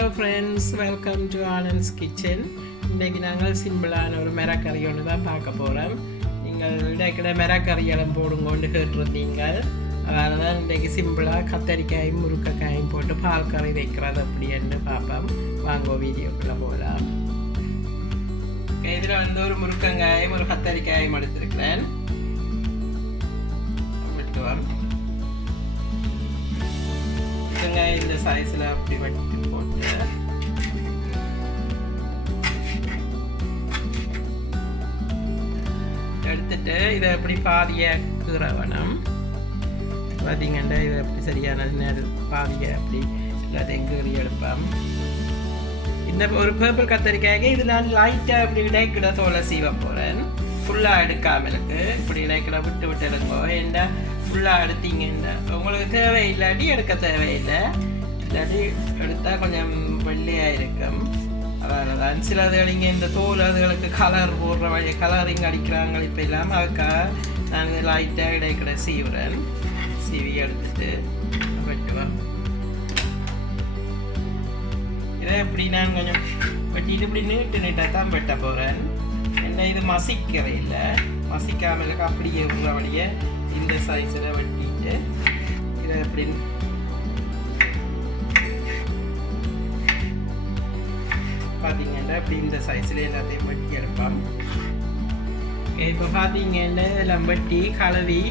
Hello friends, welcome to Anand's Kitchen. இன்றைக்கு நாங்கள் சிம்பிளான ஒரு மிரக்கறி ஒன்று தான் பார்க்க போகிறோம். நீங்கள் இடைக்கிட மிரக்கறியெல்லாம் போடுங்கன்னு கேட்டிருந்தீங்க. அதனால தான் இன்றைக்கு சிம்பிளாக கத்தரிக்காயும் முருங்கைக்காயும் போட்டு பால் கறி வைக்கிறது அப்படின்னு பார்ப்போம். வாங்க வீடியோக்குள்ளே போகலாம். இதில் வந்து ஒரு முருங்கைக்காயும் ஒரு கத்தரிக்காயும் எடுத்துருக்கிறேன். வெட்டுவோம். முருங்கைக்காய் இந்த சைஸில் அப்படி வெட்டி போட்டு எடுத்துட்டு இதை எப்படி பாதியை கீற வேணும். பார்த்தீங்கன்னா இதை எப்படி சரியான பாதியை அப்படி எல்லாத்தையும் கீறி எடுப்போம். இந்த ஒரு பேர்பிள் கத்தரிக்காய்க்கு இது நான் லைட்டாக இப்படி இடைக்கிட தோலை சீவ போகிறேன். ஃபுல்லாக எடுக்காமலுக்கு இப்படி இடைக்கிட விட்டு விட்டு எடுங்கோ. ஏன்னா ஃபுல்லாக எடுத்தீங்கன்னா உங்களுக்கு தேவையில்லாட்டி எடுக்க தேவையில்லை. இல்லாட்டி எடுத்தால் கொஞ்சம் வெள்ளையாக இருக்கும். அதனால தான் சிலதுகள் இங்கே இந்த தோல் அதுகளுக்கு கலர் போடுற வழி கலரிங் அடிக்கிறாங்க. இப்போ இல்லாமல் அதுக்காக நான் லைட்டாக இடைக்கிட சீவுறேன். சீவி எடுத்துட்டு வெட்டுவேன். இதை இப்படி நான் கொஞ்சம் வெட்டிட்டு இப்படி நீட்டாக தான் வெட்ட போகிறேன். என்ன இது மசிக்கிற இல்லை, மசிக்காமலுக்கு அப்படியே உள்ள வழியை இந்த சைஸில் வெட்டிட்டு இதை எப்படி பார்த்தீங்கன்னா இப்படி இந்த சைஸில் எல்லாத்தையும் வெட்டி எடுப்போம். இப்போ பார்த்தீங்கன்னா இதெல்லாம் வெட்டி கழுவி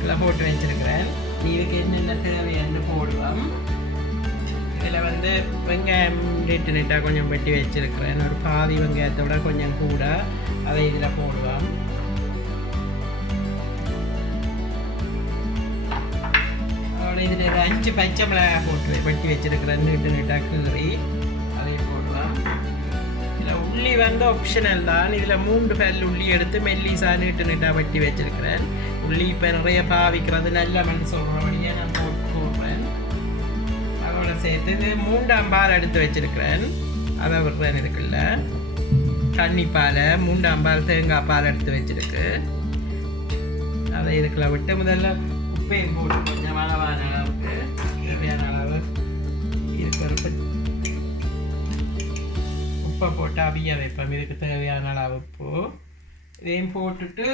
எல்லாம் போட்டு வச்சுருக்கிறேன். இதுக்கு என்னென்ன தேவைன்னு போடுவோம். இதில் வந்து வெங்காயம் நீட்டாக கொஞ்சம் வெட்டி வச்சுருக்கிறேன். ஒரு பாதி வெங்காயத்தை விட கொஞ்சம் கூட அதை இதில் போடுவோம். அதோட இதில் 5 பச்சை மிளகாய் போட்டு வெட்டி வச்சுருக்கிறேன். நீட்டாக கீறி அதை போடுவோம். இதில் உள்ளி வந்து ஆப்ஷனல் தான். இதில் 3 பல் உள்ளி எடுத்து மெல்லிசா நீட்டாக வெட்டி வச்சுருக்கிறேன். உள்ளி இப்போ நிறைய பாவிக்கிறது நல்ல மண் சொல்கிற வழியாக நான் போடுறேன். அதோட சேர்த்து இது 3ஆம் பால் எடுத்து வச்சுருக்கிறேன். அதை விடுறேன். இதுக்குள்ள தண்ணி பால் 3ஆம் பால் தேங்காய் பால் எடுத்து வச்சுருக்கு. அதை இதுக்குள்ள விட்டு முதல்ல உப்பையும் போட்டு கொஞ்சம் அளவான அளவுக்கு தேவையான அளவு இருக்கிற உப்பை போட்டு அவிய வைப்போம். இதுக்கு தேவையான அளவு உப்பு இதையும் போட்டுட்டு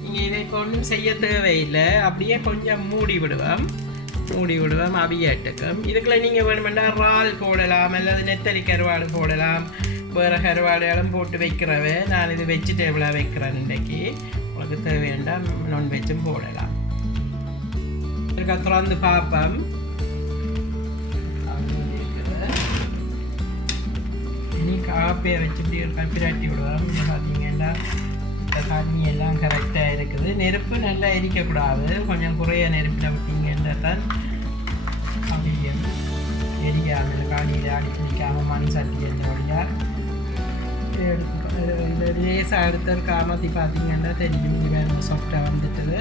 நீங்கள் இதை ஒன்றும் செய்ய தேவையில்லை. அப்படியே கொஞ்சம் மூடி விடுவோம். அவியட்டுக்கும். இதுக்குள்ள நீங்கள் வேணுமெண்டா இறால் போடலாம், அல்லது நெத்தலி கருவாடு போடலாம், வேறு கருவாடையாலும் போட்டு வைக்கிறவே. நான் இது வெஜிடேபிளாக வைக்கிறேன். இன்றைக்கி உங்களுக்கு தேவையாண்டா நான்வெஜ்ஜும் போடலாம். இதுக்கு திறந்து பார்ப்போம். இனி காப்பியை வச்சு இப்படி ஒரு கப்பிராட்டி விடுவோம். இங்கே பார்த்தீங்கன்னா தண்ணி எல்லாம் கரெக்டாக இருக்குது. நெருப்பு நல்லா எரிக்கக்கூடாது. கொஞ்சம் குறைய நெருப்பில் விட்டீங்கன்னா தான் அப்படியே எரிக்காமல் காணியில் ஆடி பிடிக்காமல் மண் சட்டி எந்த வழியாக இந்த லேசாக எடுத்து காமத்தி பார்த்தீங்கன்னா தெரியும். இது சாஃப்டாக வந்துட்டுது.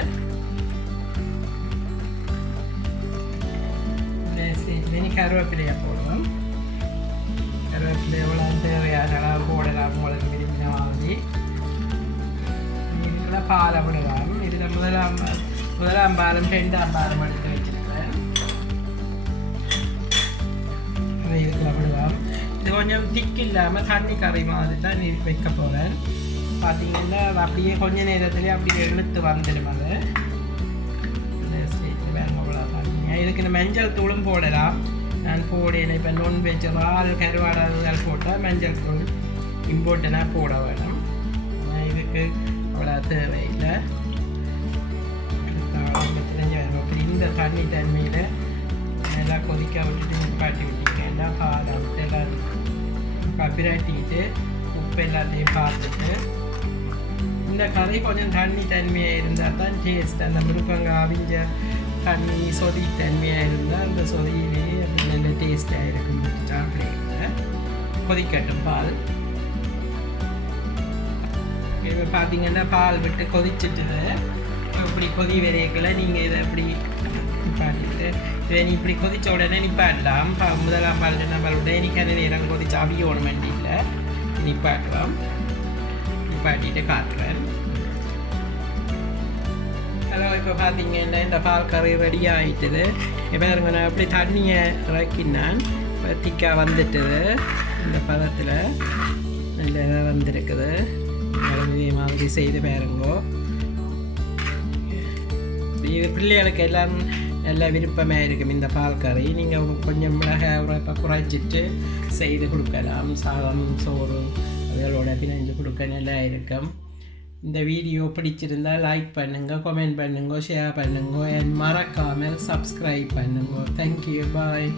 இனி கருவேப்பிலையை போடுவோம். கருவேப்பிலை எவ்வளோ தேவையான அளவு போடலாம். உங்களுக்கு விரும்பின மாதிரி இதுக்குள்ள பாலை விடலாம். இதில் முதலாம் பாலம் 2ஆம் பாலம் எடுத்து வச்சுருக்கிறேன். அதை இதுக்குள்ள விடுவோம். இது கொஞ்சம் திக் இல்லாமல் தண்ணி கறி மாதிரி தான் வைக்க போகிறேன். பார்த்தீங்கன்னா அப்படியே கொஞ்ச நேரத்துலேயே அப்படியே இழுத்து வந்துடும். அது வேணுங்களா பார்த்தீங்க. இதுக்கு இந்த மஞ்சள் தூளும் போடலாம். நான் போடலை. இப்போ நான்வெஜ் இறால் கருவாடால் போட்டால் மஞ்சள் தூள் இம்போர்ட்டனாக போட வேணும். இதுக்கு அவ்வளோ தேவையில்லை. அப்படி இந்த தண்ணி தன்மையில் நல்லா கொதிக்க விட்டுட்டு நிப்பாட்டி விட்டீங்கன்னா பாலை விட்டு எல்லாம் பிரட்டிக்கிட்டு உப்பு எல்லாத்தையும் பார்த்துட்டு இந்த கறி கொஞ்சம் தண்ணி தன்மையாக இருந்தால் தான் டேஸ்ட். அந்த முருங்கங்காய் அவிஞ்ச தண்ணி சொதி தன்மையாக இருந்தால் அந்த சொதியிலே அது நல்ல டேஸ்ட்டாக இருக்கும். சாப்பிட கொதிக்கட்டும் பால். இப்போ பார்த்தீங்கன்னா பால் விட்டு கொதிச்சுட்டுது. இப்படி கொதி வரையக்கில் நீங்கள் இதை இப்படி நிப்பாட்டிட்டு இதை நீ இப்படி கொதித்த உடனே நிப்பாட்டலாம். 1ஆம் பால் 2ஆம் பால் உடனே நிற்காத நேரம் கொதிச்சு அவியோட மண்டியில் நிப்பாட்டுவோம். நிப்பாட்டிட்டு காட்டுறேன். ஹலோ, இப்போ பார்த்தீங்கன்னா இந்த பால் கறி ரெடி ஆகிட்டுது. இப்போ நான் எப்படி தண்ணியை இறக்கினான் திக்காக வந்துட்டுது. இந்த பதத்தில் நல்ல வந்திருக்குது. இதே மாதிரி செய்து பாருங்கோ. இது பிள்ளைகளுக்கு எல்லாம் நல்ல விருப்பமாக இருக்கும் இந்த பால் கறி. நீங்கள் கொஞ்சம் மிளகாய் உரைப்பை குறைச்சிட்டு செய்து கொடுக்கலாம். சாதம் சோறு அதோட பிணைஞ்சு கொடுக்க நல்லா இருக்கும். இந்த வீடியோ பிடிச்சிருந்தால் லைக் பண்ணுங்கள், கமெண்ட் பண்ணுங்க, ஷேர் பண்ணுங்க, மறக்காமல் சப்ஸ்கிரைப் பண்ணுங்க. தேங்க்யூ, பாய்.